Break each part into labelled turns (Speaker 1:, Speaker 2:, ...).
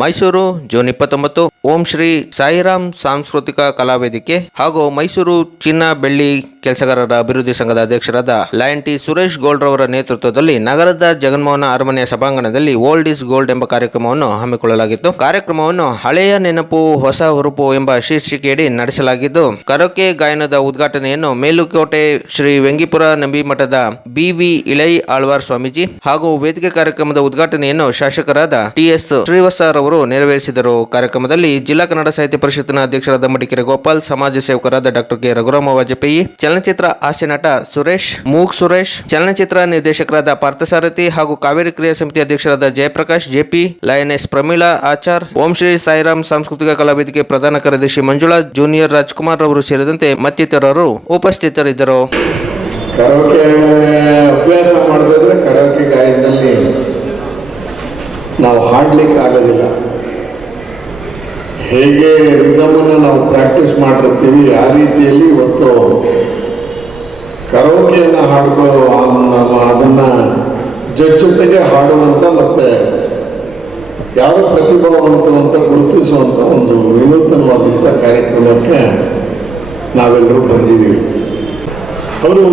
Speaker 1: Mysuru June ಇಪ್ಪತ್ತೊಂಬತ್ತು, ಓಂ ಶ್ರೀ ಸಾಯಿರಾಮ್ ಸಾಂಸ್ಕೃತಿಕ ಕಲಾವೇದಿಕೆ ಹಾಗೂ ಮೈಸೂರು ಚಿನ್ನ ಬೆಳ್ಳಿ ಕೆಲಸಗಾರರ ಅಭಿವೃದ್ಧಿ ಸಂಘದ ಅಧ್ಯಕ್ಷರಾದ ಲಯನ್ ಟಿ ಸುರೇಶ್ ಗೋಲ್ಡ್ ರವರ ನೇತೃತ್ವದಲ್ಲಿ ನಗರದ ಜಗನ್ಮೋಹನ ಅರಮನೆಯ ಸಭಾಂಗಣದಲ್ಲಿ ಓಲ್ಡ್ ಇಸ್ ಗೋಲ್ಡ್ ಎಂಬ ಕಾರ್ಯಕ್ರಮವನ್ನು ಹಮ್ಮಿಕೊಳ್ಳಲಾಗಿತ್ತು. ಕಾರ್ಯಕ್ರಮವನ್ನು ಹಳೆಯ ನೆನಪು, ಹೊಸ ಹುರುಪು ಎಂಬ ಶೀರ್ಷಿಕೆಯಡಿ ನಡೆಸಲಾಗಿದ್ದು, ಕರೋಕೆ ಗಾಯನದ ಉದ್ಘಾಟನೆಯನ್ನು ಮೇಲುಕೋಟೆ ಶ್ರೀ ವೆಂಗಿಪುರ ನಂಬಿಮಠದ ಬಿವಿ ಇಳೈ ಆಳ್ವಾರ್ ಸ್ವಾಮೀಜಿ ಹಾಗೂ ವೇದಿಕೆ ಕಾರ್ಯಕ್ರಮದ ಉದ್ಘಾಟನೆಯನ್ನು ಶಾಸಕರಾದ ಟಿಎಸ್ ಶ್ರೀವತ್ಸರವರು ನೆರವೇರಿಸಿದರು. ಕಾರ್ಯಕ್ರಮದಲ್ಲಿ ಜಿಲ್ಲಾ ಕನ್ನಡ ಸಾಹಿತ್ಯ ಪರಿಷತ್ತಿನ ಅಧ್ಯಕ್ಷರಾದ ಮಡಿಕೆರೆ ಗೋಪಾಲ್, ಸಮಾಜ ಸೇವಕರಾದ ಡಾಕ್ಟರ್ ಕೆ ರಘುರಾಮ ವಾಜಪೇಯಿ ಚಲನಚಿತ್ರ ಹಾಸ್ಯ ನಟ ಸುರೇಶ್, ಮೂಗ್ ಸುರೇಶ್, ಚಲನಚಿತ್ರ ನಿರ್ದೇಶಕರಾದ ಪಾರ್ಥಸಾರಥಿ ಹಾಗೂ ಕಾವೇರಿ ಕ್ರಿಯಾ ಸಮಿತಿ ಅಧ್ಯಕ್ಷರಾದ ಜಯಪ್ರಕಾಶ್ ಜೆಪಿ ಲಯನೆಸ್ ಪ್ರಮೀಳಾ, ಆಚಾರ್, ಓಂ ಶ್ರೀ ಸಾಯಿರಾಮ್ ಸಾಂಸ್ಕೃತಿಕ ಕಲಾ ವೇದಿಕೆ ಪ್ರಧಾನ ಕಾರ್ಯದರ್ಶಿ ಮಂಜುಳಾ, ಜೂನಿಯರ್ ರಾಜ್ಕುಮಾರ್ ಅವರು ಸೇರಿದಂತೆ ಮತ್ತಿತರರು ಉಪಸ್ಥಿತರಿದ್ದರು.
Speaker 2: ಅಭ್ಯಾಸ ಮಾಡಬೇಕಾದ್ರೆ ಕರೋಕೆ ಗಾಯನದಲ್ಲಿ ನಾವು ಹಾಡ್ಲಿಕ್ಕೆ ಆಗೋದಿಲ್ಲ ಹೇಗೆ ರಿದಮನ್ನು ನಾವು ಪ್ರಾಕ್ಟೀಸ್ ಮಾಡಿರ್ತೀವಿ, ಆ ರೀತಿಯಲ್ಲಿ ಇವತ್ತು ಕರೋಕೆಯನ್ನು ಹಾಡ್ಕೋ ಅದನ್ನು ಜೊತೆ ಜೊತೆಗೆ ಹಾಡುವಂಥ ಮತ್ತೆ ಯಾವ ಪ್ರತಿಭಾವಂತರು ಅಂತ ಗುರುತಿಸುವಂಥ ಒಂದು ವಿನೂತನವಾದಂಥ ಕಾರ್ಯಕ್ರಮಕ್ಕೆ ನಾವೆಲ್ಲರೂ ಬಂದಿದ್ದೀವಿ. ಅವರು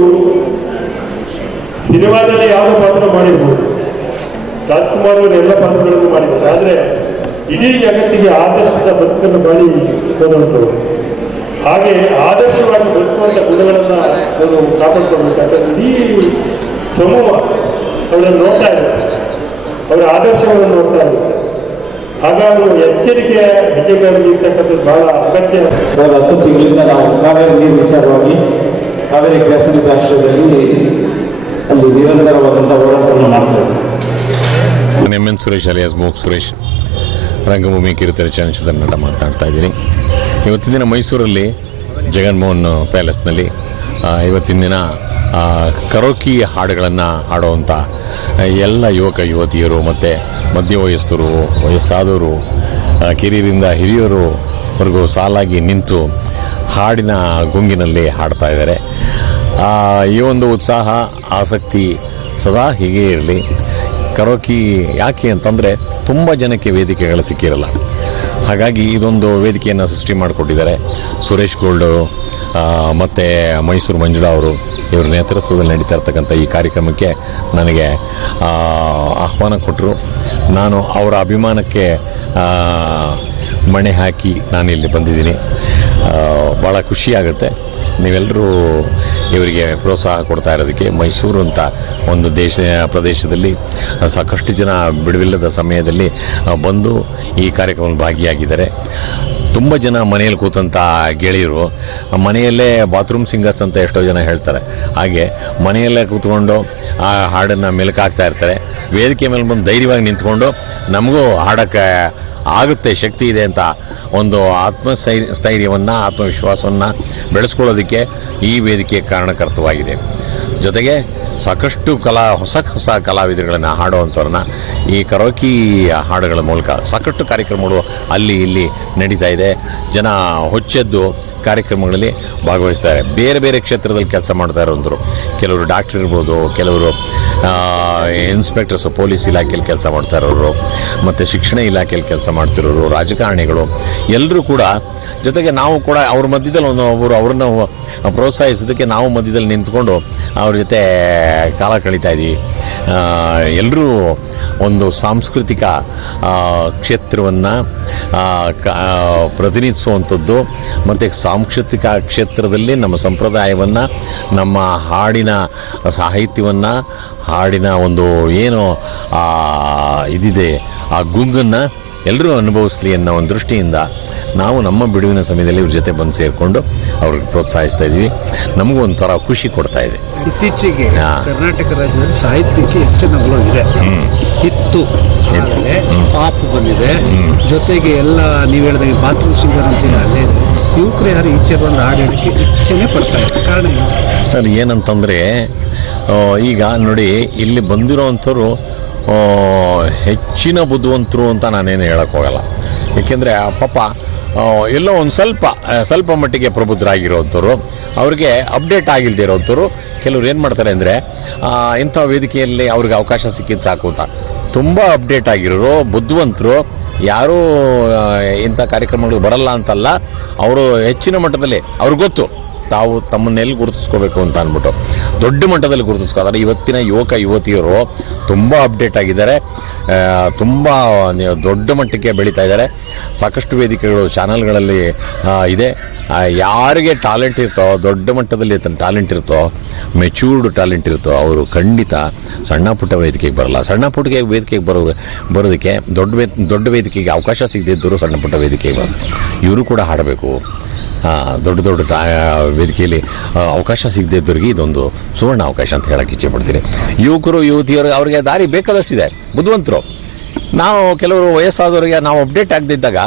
Speaker 2: ಸಿನಿಮಾದಲ್ಲಿ ಯಾವ ಪಾತ್ರ ಮಾಡಿರ್ಬೋದು? ರಾಜ್ಕುಮಾರ್ ಅವರು ಎಲ್ಲ ಪಾತ್ರಗಳನ್ನು ಮಾಡಿದ್ದಾರೆ. ಆದರೆ ಇಡೀ ಜಗತ್ತಿಗೆ ಆದರ್ಶದ ಬದುಕನ್ನು ಮಾಡಿ ಹೋದಂಥವ್ರು. ಹಾಗೆ ಆದರ್ಶವಾಗಿ ಬದುಕುವಂಥ ಗುಣಗಳನ್ನು ನಾನು ಕಾಪಾಡ್ಕೊಳ್ಬೇಕಾದ್ರೆ ಇಡೀ ಸಮೂಹ ಅವರನ್ನು ನೋಡ್ತಾ ಇರುತ್ತೆ ಅವರ ಆದರ್ಶಗಳನ್ನು ನೋಡ್ತಾ ಇರುತ್ತೆ ಹಾಗಾಗಿ ಎಚ್ಚರಿಕೆ ಹೆಜ್ಜೆಗಳನ್ನು ಇರ್ತಕ್ಕಂಥದ್ದು ಬಹಳ ಅಗತ್ಯ. ಬಹಳ ಹತ್ತು ತಿಂಗಳಿಂದ ನಾವು ಕಾವೇರಿ ನೀರು ವಿಚಾರವಾಗಿ ಕಾವೇರಿ ಗ್ರಾಸರಿ ರಾಷ್ಟ್ರದಲ್ಲಿ ಅಲ್ಲಿ ನಿರಂತರವಾದಂಥ ಹೋರಾಟವನ್ನು ಮಾಡ್ತೇವೆ
Speaker 3: ನಾನು ಸುರೇಶ್ ಅಲಿಯಾಸ್ ಮೋಕ್ ಸುರೇಶ್ ರಂಗಭೂಮಿ ಕಿರುತೆರೆ ಚಲನಚಿತ್ರ ನಟ ಮಾತನಾಡ್ತಾ ಇದ್ದೀನಿ. ಇವತ್ತಿನ ದಿನ ಮೈಸೂರಲ್ಲಿ ಜಗನ್ಮೋಹನ್ ಪ್ಯಾಲೇಸ್ನಲ್ಲಿ ಇವತ್ತಿನ ದಿನ ಕರೋಕಿ ಹಾಡುಗಳನ್ನು ಹಾಡುವಂಥ ಎಲ್ಲ ಯುವಕ ಯುವತಿಯರು ಮತ್ತು ಮಧ್ಯ ವಯಸ್ಸರು ವಯಸ್ಸಾದವರು ಕಿರಿಯರಿಂದ ಹಿರಿಯರು ವರೆಗೂ ಸಾಲಾಗಿ ನಿಂತು ಹಾಡಿನ ಗುಂಗಿನಲ್ಲಿ ಹಾಡ್ತಾ ಇದ್ದಾರೆ. ಈ ಒಂದು ಉತ್ಸಾಹ, ಆಸಕ್ತಿ ಸದಾ ಹೀಗೆ ಇರಲಿ. ಕರೋಕಿ ಯಾಕೆ ಅಂತಂದರೆ ತುಂಬ ಜನಕ್ಕೆ ವೇದಿಕೆಗಳು ಸಿಕ್ಕಿರಲ್ಲ. ಹಾಗಾಗಿ ಇದೊಂದು ವೇದಿಕೆಯನ್ನು ಸೃಷ್ಟಿ ಮಾಡಿಕೊಟ್ಟಿದ್ದಾರೆ. ಸುರೇಶ್ ಗೋಲ್ಡ್ ಮತ್ತು ಮೈಸೂರು ಮಂಜುಳಾ ಅವರು ಇವರ ನೇತೃತ್ವದಲ್ಲಿ ನಡೀತಾ ಇರ್ತಕ್ಕಂಥ ಈ ಕಾರ್ಯಕ್ರಮಕ್ಕೆ ನನಗೆ ಆಹ್ವಾನ ಕೊಟ್ಟರು ನಾನು ಅವರ ಅಭಿಮಾನಕ್ಕೆ ಮಣೆ ಹಾಕಿ ನಾನು ಇಲ್ಲಿ ಬಂದಿದ್ದೀನಿ ಭಾಳ ಖುಷಿಯಾಗುತ್ತೆ ನೀವೆಲ್ಲರೂ ಇವರಿಗೆ ಪ್ರೋತ್ಸಾಹ ಕೊಡ್ತಾ ಇರೋದಕ್ಕೆ ಮೈಸೂರು ಅಂತ ಒಂದು ದೇಶ ಪ್ರದೇಶದಲ್ಲಿ ಸಾಕಷ್ಟು ಜನ ಬಿಡುವಿಲ್ಲದ ಸಮಯದಲ್ಲಿ ಬಂದು ಈ ಕಾರ್ಯಕ್ರಮದಲ್ಲಿ ಭಾಗಿಯಾಗಿದ್ದಾರೆ. ತುಂಬ ಜನ ಮನೆಯಲ್ಲಿ ಕೂತಂಥ ಗೆಳೆಯರು ಮನೆಯಲ್ಲೇ ಬಾತ್ರೂಮ್ ಸಿಂಗರ್ಸ್ ಅಂತ ಎಷ್ಟೋ ಜನ ಹೇಳ್ತಾರೆ. ಹಾಗೆ ಮನೆಯಲ್ಲೇ ಕೂತ್ಕೊಂಡು ಆ ಹಾಡನ್ನು ಮೆಲುಕಾಗ್ತಾ ಇರ್ತಾರೆ. ವೇದಿಕೆ ಮೇಲೆ ಬಂದು ಧೈರ್ಯವಾಗಿ ನಿಂತ್ಕೊಂಡು ನಮಗೂ ಹಾಡೋಕ್ಕೆ ಆಗುತ್ತೆ ಶಕ್ತಿ ಇದೆ ಅಂತ ಒಂದು ಆತ್ಮಸ್ಥೈ ಸ್ಥೈರ್ಯವನ್ನು ಆತ್ಮವಿಶ್ವಾಸವನ್ನು ಬೆಳೆಸ್ಕೊಳ್ಳೋದಕ್ಕೆ ಈ ವೇದಿಕೆ ಕಾರಣಕರ್ತವಾಗಿದೆ. ಜೊತೆಗೆ ಸಾಕಷ್ಟು ಕಲಾ, ಹೊಸ ಹೊಸ ಕಲಾವಿದರುಗಳನ್ನು ಹಾಡುವಂಥವ್ರನ್ನ ಈ ಕರೋಕಿ ಹಾಡುಗಳ ಮೂಲಕ ಸಾಕಷ್ಟು ಕಾರ್ಯಕ್ರಮಗಳು ಅಲ್ಲಿ ಇಲ್ಲಿ ನಡೀತಾ ಇದೆ. ಜನ ಹೊಚ್ಚೆದ್ದು ಕಾರ್ಯಕ್ರಮಗಳಲ್ಲಿ ಭಾಗವಹಿಸ್ತಾರೆ. ಬೇರೆ ಬೇರೆ ಕ್ಷೇತ್ರದಲ್ಲಿ ಕೆಲಸ ಮಾಡ್ತಾ ಇರೋಂಥವ್ರು ಕೆಲವರು ಡಾಕ್ಟರ್ ಇರ್ಬೋದು, ಕೆಲವರು ಇನ್ಸ್ಪೆಕ್ಟರ್ಸ್, ಪೊಲೀಸ್ ಇಲಾಖೆಯಲ್ಲಿ ಕೆಲಸ ಮಾಡ್ತಾ ಇರೋರು, ಮತ್ತು ಶಿಕ್ಷಣ ಇಲಾಖೆಯಲ್ಲಿ ಕೆಲಸ ಮಾಡ್ತಿರೋರು, ರಾಜಕಾರಣಿಗಳು ಎಲ್ಲರೂ ಕೂಡ ಜೊತೆಗೆ ನಾವು ಕೂಡ ಅವ್ರ ಮಧ್ಯದಲ್ಲಿ ಒಂದು ಒಬ್ಬರು ಅವ್ರನ್ನ ಪ್ರೋತ್ಸಾಹಿಸೋದಕ್ಕೆ ನಾವು ಮಧ್ಯದಲ್ಲಿ ನಿಂತ್ಕೊಂಡು ಅವ್ರ ಜೊತೆ ಕಾಲ ಕಳೀತಾ ಇದ್ದೀವಿ ಎಲ್ಲರೂ ಒಂದು ಸಾಂಸ್ಕೃತಿಕ ಕ್ಷೇತ್ರವನ್ನು ಪ್ರತಿನಿಧಿಸುವಂಥದ್ದು, ಮತ್ತು ಸಾಂಸ್ಕೃತಿಕ ಕ್ಷೇತ್ರದಲ್ಲಿ ನಮ್ಮ ಸಂಪ್ರದಾಯವನ್ನು, ನಮ್ಮ ಹಾಡಿನ ಸಾಹಿತ್ಯವನ್ನು, ಹಾಡಿನ ಒಂದು ಏನು ಇದಿದೆ, ಆ ಗುಂಗನ್ನು ಎಲ್ಲರೂ ಅನುಭವಿಸ್ಲಿ ಅನ್ನೋ ಒಂದು ದೃಷ್ಟಿಯಿಂದ ನಾವು ನಮ್ಮ ಬಿಡುವಿನ ಸಮಯದಲ್ಲಿ ಇವ್ರ ಜೊತೆ ಬಂದು ಸೇರಿಕೊಂಡು ಅವ್ರಿಗೆ ಪ್ರೋತ್ಸಾಹಿಸ್ತಾ ಇದ್ದೀವಿ. ನಮಗೂ ಒಂಥರ ಖುಷಿ ಕೊಡ್ತಾ ಇದೆ.
Speaker 2: ಇತ್ತೀಚೆಗೆ. ಕರ್ನಾಟಕ ರಾಜ್ಯದಲ್ಲಿ ಸಾಹಿತ್ಯಕ್ಕೆ ಹೆಚ್ಚಿನ ಒಲವು ಇದೆ. ಇತ್ತು ಪಾಪ್ ಬಂದಿದೆ. ಜೊತೆಗೆ ಎಲ್ಲ ನೀವು ಹೇಳಿದಂಗೆ ಬಾತ್ರೂಮ್ ಸಿಂಗರ್ ಅಂತಿಲ್ಲ ಅಲ್ಲೇ ಯುವಕರು ಯಾರು ಈಚೆ ಬಂದು ಹಾಡೋದಕ್ಕೆ ಇಚ್ಛೆನೇ ಪಡ್ತಾ ಇದೆ ಕಾರಣ
Speaker 3: ಸರ್ ಏನಂತಂದರೆ ಈಗ ನೋಡಿ ಇಲ್ಲಿ ಬಂದಿರೋವಂಥವ್ರು ಹೆಚ್ಚಿನ ಬುದ್ಧಿವಂತರು ಅಂತ ನಾನೇನು ಹೇಳೋಕ್ಕೋಗಲ್ಲ. ಏಕೆಂದರೆ ಪಾಪ ಎಲ್ಲೋ ಒಂದು ಸ್ವಲ್ಪ ಸ್ವಲ್ಪ ಮಟ್ಟಿಗೆ ಪ್ರಬುದ್ಧರಾಗಿರೋವಂಥವ್ರು, ಅವ್ರಿಗೆ ಅಪ್ಡೇಟ್ ಆಗಿಲ್ಲದೆ ಇರೋವಂಥವ್ರು, ಕೆಲವ್ರು ಏನು ಮಾಡ್ತಾರೆ ಅಂದರೆ ಇಂಥ ವೇದಿಕೆಯಲ್ಲಿ ಅವ್ರಿಗೆ ಅವಕಾಶ ಸಿಕ್ಕಿದ್ದು ಸಾಕು ಅಂತ. ತುಂಬ ಅಪ್ಡೇಟ್ ಆಗಿರೋರು, ಬುದ್ಧಿವಂತರು, ಯಾರೂ ಇಂಥ ಕಾರ್ಯಕ್ರಮಗಳಿಗೆ ಬರಲ್ಲ ಅಂತಲ್ಲ, ಅವರು ಹೆಚ್ಚಿನ ಮಟ್ಟದಲ್ಲಿ, ಅವ್ರಿಗೆ ಗೊತ್ತು. ತಾವು ತಮ್ಮನ್ನೆಲ್ಲಿ ಗುರುತಿಸ್ಕೋಬೇಕು ಅಂತ ಅಂದ್ಬಿಟ್ಟು. ದೊಡ್ಡ ಮಟ್ಟದಲ್ಲಿ ಗುರುತಿಸ್ಕೋ ಅಂದರೆ ಇವತ್ತಿನ ಯುವಕ, ಯುವತಿಯರು ತುಂಬ ಅಪ್ಡೇಟ್ ಆಗಿದ್ದಾರೆ. ತುಂಬ ದೊಡ್ಡ ಮಟ್ಟಕ್ಕೆ ಬೆಳೀತಾ ಇದ್ದಾರೆ. ಸಾಕಷ್ಟು ವೇದಿಕೆಗಳು ಚಾನಲ್ಗಳಲ್ಲಿ ಇದೆ. ಯಾರಿಗೆ ಟ್ಯಾಲೆಂಟ್ ಇರ್ತೋ, ದೊಡ್ಡ ಮಟ್ಟದಲ್ಲಿ ತನ್ನ ಟ್ಯಾಲೆಂಟ್ ಇರುತ್ತೋ ಮೆಚೂರ್ಡ್ ಟ್ಯಾಲೆಂಟ್ ಇರುತ್ತೋ ಅವರು ಖಂಡಿತ ಸಣ್ಣ ಪುಟ್ಟ ವೇದಿಕೆಗೆ ಬರಲ್ಲ. ಸಣ್ಣ ಪುಟ್ಟ ವೇದಿಕೆಗೆ ಬರೋದು, ಬರೋದಕ್ಕೆ ದೊಡ್ಡ ವೇ ದೊಡ್ಡ ವೇದಿಕೆಗೆ ಅವಕಾಶ ಸಿಗದಿದ್ದರು ಸಣ್ಣ ಪುಟ್ಟ ವೇದಿಕೆಗೆ ಬರೋದು ಇವರು ಕೂಡ ಹಾಡಬೇಕು. ದೊಡ್ಡ ದೊಡ್ಡ ವೇದಿಕೆಯಲ್ಲಿ ಅವಕಾಶ ಸಿಗದೇ ಇದ್ದವರಿಗೆ ಇದೊಂದು ಸುವರ್ಣ ಅವಕಾಶ ಅಂತ ಹೇಳಕ್ಕೆ ಇಚ್ಛೆ ಪಡ್ತೀನಿ. ಯುವಕರು, ಯುವತಿಯರು, ಅವರಿಗೆ ದಾರಿ ಬೇಕಾದಷ್ಟಿದೆ. ಬುದ್ಧಿವಂತರು. ನಾವು ಕೆಲವರು ವಯಸ್ಸಾದವರಿಗೆ ನಾವು ಅಪ್ಡೇಟ್ ಆಗದಿದ್ದಾಗ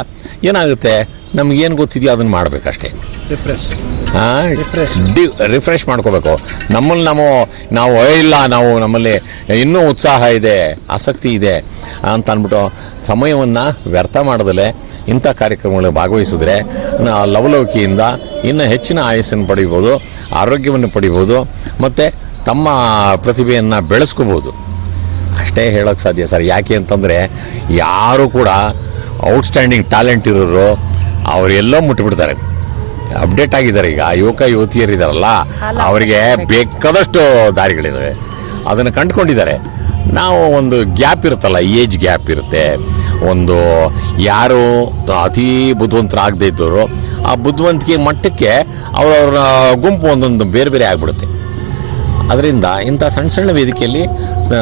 Speaker 3: ಏನಾಗುತ್ತೆ? ನಮಗೇನು ಗೊತ್ತಿದೆಯೋ ಅದನ್ನು ಮಾಡಬೇಕಷ್ಟೇ. ರಿಫ್ರೆಶ್ ರಿಫ್ರೆಶ್ ಮಾಡ್ಕೋಬೇಕು. ನಮ್ಮಲ್ಲಿ ನಾವು ನಾವು "ಏ, ಇಲ್ಲ ನಾವು ನಮ್ಮಲ್ಲಿ ಇನ್ನೂ ಉತ್ಸಾಹ ಇದೆ ಆಸಕ್ತಿ ಇದೆ ಅಂತ ಅಂದ್ಬಿಟ್ಟು ಸಮಯವನ್ನು ವ್ಯರ್ಥ ಮಾಡದಲೆ ಇಂಥ ಕಾರ್ಯಕ್ರಮಗಳಲ್ಲಿ ಭಾಗವಹಿಸಿದ್ರೆ ಲವಲವಿಕೆಯಿಂದ ಇನ್ನು ಹೆಚ್ಚಿನ ಆಯಸ್ಸನ್ನು ಪಡಿಬೋದು ಆರೋಗ್ಯವನ್ನು ಪಡಿಬೋದು ಮತ್ತು ತಮ್ಮ ಪ್ರತಿಭೆಯನ್ನು ಬೆಳೆಸ್ಕೋಬೋದು. ಅಷ್ಟೇ ಹೇಳೋಕ್ಕೆ ಸಾಧ್ಯ ಸರ್. ಯಾಕೆ ಅಂತಂದರೆ ಯಾರು ಕೂಡ ಔಟ್ಸ್ಟ್ಯಾಂಡಿಂಗ್ ಟ್ಯಾಲೆಂಟ್ ಇರೋರು ಅವರೆಲ್ಲೋ ಮುಟ್ಬಿಡ್ತಾರೆ. ಅಪ್ಡೇಟ್ ಆಗಿದ್ದಾರೆ ಈಗ. ಯುವಕ ಯುವತಿಯರಿದಾರಲ್ಲ ಅವರಿಗೆ ಬೇಕಾದಷ್ಟು ದಾರಿಗಳಿದ್ದಾವೆ ಅದನ್ನು ಕಂಡುಕೊಂಡಿದ್ದಾರೆ. ನಾವು ಒಂದು ಗ್ಯಾಪ್ ಇರುತ್ತಲ್ಲ ಏಜ್ ಗ್ಯಾಪ್ ಇರುತ್ತೆ. ಒಂದು ಯಾರು ಅತೀ ಬುದ್ಧಿವಂತರಾಗದೇ ಇದ್ದವರು ಆ ಬುದ್ಧಿವಂತಿಕೆ ಮಟ್ಟಕ್ಕೆ ಅವರವರ ಗುಂಪು ಒಂದೊಂದು ಬೇರೆ ಬೇರೆ ಆಗಿಬಿಡುತ್ತೆ. ಅದರಿಂದ ಇಂಥ ಸಣ್ಣ ಸಣ್ಣ ವೇದಿಕೆಯಲ್ಲಿ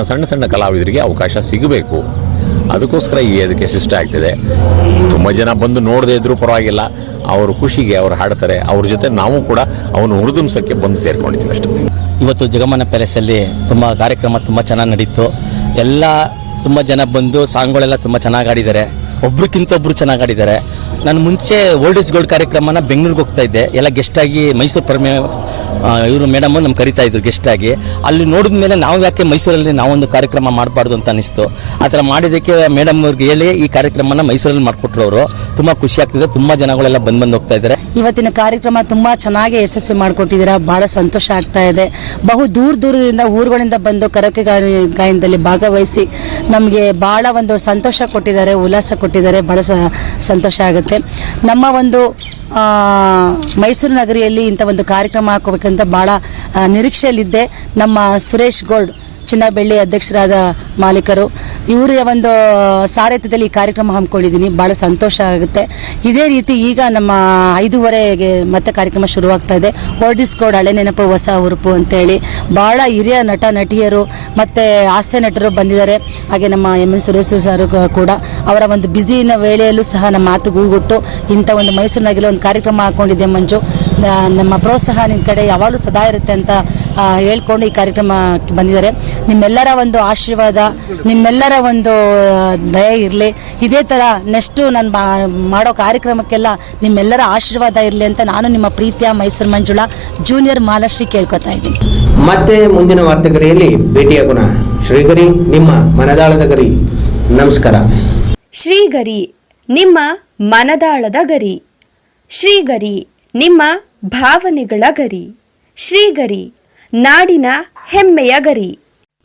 Speaker 3: ಸಣ್ಣ ಸಣ್ಣ ಕಲಾವಿದರಿಗೆ ಅವಕಾಶ ಸಿಗಬೇಕು. ಅದಕ್ಕೋಸ್ಕರ ಈ ಅದಕ್ಕೆ ಶಿಷ್ಟ ಆಗ್ತಿದೆ. ತುಂಬ ಜನ ಬಂದು ನೋಡದೇ ಇದ್ರೂ ಪರವಾಗಿಲ್ಲ. ಅವರು ಖುಷಿಗೆ ಅವ್ರು ಹಾಡ್ತಾರೆ. ಅವ್ರ ಜೊತೆ ನಾವು ಕೂಡ ಅವನು ಹುರಿದುಂಬಿಸೋಕ್ಕೆ ಬಂದು ಸೇರ್ಕೊಂಡಿದ್ದೀವಿ ಅಷ್ಟೇ.
Speaker 4: ಇವತ್ತು ಜಗಮನ ಪ್ಯಾಲೇಸಲ್ಲಿ ತುಂಬ ಕಾರ್ಯಕ್ರಮ ತುಂಬ ಚೆನ್ನಾಗಿ ನಡೀತು. ಎಲ್ಲ ತುಂಬ ಜನ ಬಂದು ಸಾಂಗ್ಗಳೆಲ್ಲ ತುಂಬ ಚೆನ್ನಾಗಿ ಆಡಿದ್ದಾರೆ ಒಬ್ರಿಗಿಂತ ಒಬ್ರು ಚೆನ್ನಾಗಿ ಆಡಿದ್ದಾರೆ ನಾನು ಮುಂಚೆ ಓಲ್ಡ್ ಏಜ್ ಗೋಲ್ಡ್ ಕಾರ್ಯಕ್ರಮನ ಬೆಂಗಳೂರಿಗೆ ಹೋಗ್ತಾ ಇದ್ದೆ. ಎಲ್ಲ ಗೆಸ್ಟ್ ಆಗಿ ಮೈಸೂರು ಪರ್ಮೆ ಇವರು ಮೇಡಮ್ ನಮ್ಮ ಕರಿತಾ ಇದ್ರು ಆಗಿ. ಅಲ್ಲಿ ನೋಡಿದ ಮೇಲೆ ನಾವು ಯಾಕೆ ಮೈಸೂರಲ್ಲಿ ನಾವೊಂದು ಕಾರ್ಯಕ್ರಮ ಮಾಡಬಾರ್ದು ಅಂತ ಅನಿಸ್ತು ಆ ಥರ ಮಾಡಿದ್ದಕ್ಕೆ ಮೇಡಮ್ ಅವ್ರಿಗೆ ಹೇಳಿ ಈ ಕಾರ್ಯಕ್ರಮನ ಮೈಸೂರಲ್ಲಿ ಮಾಡಿಕೊಟ್ರು ಅವರು. ತುಂಬ ಖುಷಿ ಆಗ್ತಿದೆ. ತುಂಬ ಜನಗಳೆಲ್ಲ ಬಂದು ಬಂದು ಹೋಗ್ತಾ ಇದ್ದಾರೆ.
Speaker 5: ಇವತ್ತಿನ ಕಾರ್ಯಕ್ರಮ ತುಂಬಾ ಚೆನ್ನಾಗಿ ಯಶಸ್ವಿ ಮಾಡಿಕೊಟ್ಟಿದ್ದೀರಾ. ಬಹಳ ಸಂತೋಷ ಆಗ್ತಾ ಇದೆ. ಬಹು ದೂರ ದೂರದಿಂದ ಊರುಗಳಿಂದ ಬಂದು ಕರಕೆ ಗಾಯ- ಗಾಯನದಲ್ಲಿ ಭಾಗವಹಿಸಿ ನಮಗೆ ಬಹಳ ಒಂದು ಸಂತೋಷ ಕೊಟ್ಟಿದ್ದಾರೆ, ಉಲ್ಲಾಸ ಕೊಟ್ಟಿದ್ದಾರೆ. ಬಹಳ ಸಂತೋಷ ಆಗುತ್ತೆ. ನಮ್ಮ ಒಂದು ಮೈಸೂರು ನಗರಿಯಲ್ಲಿ ಇಂಥ ಒಂದು ಕಾರ್ಯಕ್ರಮ ಹಾಕೋಬೇಕಂತ ಬಹಳ ನಿರೀಕ್ಷೆಯಲ್ಲಿದ್ದೆ. ನಮ್ಮ ಸುರೇಶ್ ಗೌಡ್ ಚಿನ್ನ ಬೆಳ್ಳಿ ಅಧ್ಯಕ್ಷರಾದ ಮಾಲೀಕರು. ಇವರ ಒಂದು ಸಾರಥ್ಯದಲ್ಲಿ ಈ ಕಾರ್ಯಕ್ರಮ ಹಮ್ಮಿಕೊಂಡಿದ್ದೀನಿ. ಬಹಳ ಸಂತೋಷ ಆಗುತ್ತೆ. ಇದೇ ರೀತಿ ಈಗ ನಮ್ಮ ಐದೂವರೆಗೆ ಮತ್ತೆ ಕಾರ್ಯಕ್ರಮ ಶುರುವಾಗ್ತಾ ಇದೆ. ಕೋಡ್ ಹಳೆ ನೆನಪು, ಹೊಸ ಉರುಪು ಅಂತೇಳಿ ಬಹಳ ಹಿರಿಯ ನಟ, ನಟಿಯರು ಮತ್ತೆ ಹಾಸ್ಯ ನಟರು ಬಂದಿದ್ದಾರೆ. ಹಾಗೆ ನಮ್ಮ ಎಂ ಎನ್ ಸುರೇಶ್ ಸರ್ ಕೂಡ ಅವರ ಒಂದು ಬ್ಯುಸಿನ ವೇಳೆಯಲ್ಲೂ ಸಹ ನಮ್ಮ ಮಾತು ಗೂಗುಟ್ಟು ಇಂಥ ಒಂದು ಮೈಸೂರಿನಾಗೆಲ್ಲ ಒಂದು ಕಾರ್ಯಕ್ರಮ ಹಾಕೊಂಡಿದ್ದೆ ಮಂಜು. ನಮ್ಮ ಪ್ರೋತ್ಸಾಹ ನಿಮ್ಮ ಕಡೆ ಯಾವಾಗಲೂ ಸದಾ ಇರುತ್ತೆ ಅಂತ ಹೇಳ್ಕೊಂಡು ಈ ಕಾರ್ಯಕ್ರಮಕ್ಕೆ ಬಂದಿದ್ದಾರೆ. ನಿಮ್ಮೆಲ್ಲರ ಒಂದು ಆಶೀರ್ವಾದ ನಿಮ್ಮೆಲ್ಲರ ಒಂದು ದಯ ಇರಲಿ. ಇದೇ ಥರ ನೆಕ್ಸ್ಟು ನಾನು ಮಾಡೋ ಕಾರ್ಯಕ್ರಮಕ್ಕೆಲ್ಲ ನಿಮ್ಮೆಲ್ಲರ ಆಶೀರ್ವಾದ ಇರಲಿ ಅಂತ ನಾನು ನಿಮ್ಮ ಪ್ರೀತಿಯ ಮೈಸೂರು ಮಂಜುಳಾ ಜೂನಿಯರ್ ಮಾಲಶ್ರೀ ಕೇಳ್ಕೊತಾ ಇದ್ದೀನಿ.
Speaker 1: ಮತ್ತೆ ಮುಂದಿನ ವಾರ್ತೆಗರಿಯಲ್ಲಿ ಭೇಟಿಯಾಗೋಣ ಶ್ರೀಗರಿ ನಿಮ್ಮ ಮನದಾಳದ ಗರಿ. ನಮಸ್ಕಾರ.
Speaker 6: ಶ್ರೀಗರಿ ನಿಮ್ಮ ಮನದಾಳದ ಗರಿ. ಶ್ರೀಗರಿ ನಿಮ್ಮ ಭಾವನೆಗಳ ಗರಿ. ಶ್ರೀಗರಿ ನಾಡಿನ ಹೆಮ್ಮೆಯ ಗರಿ.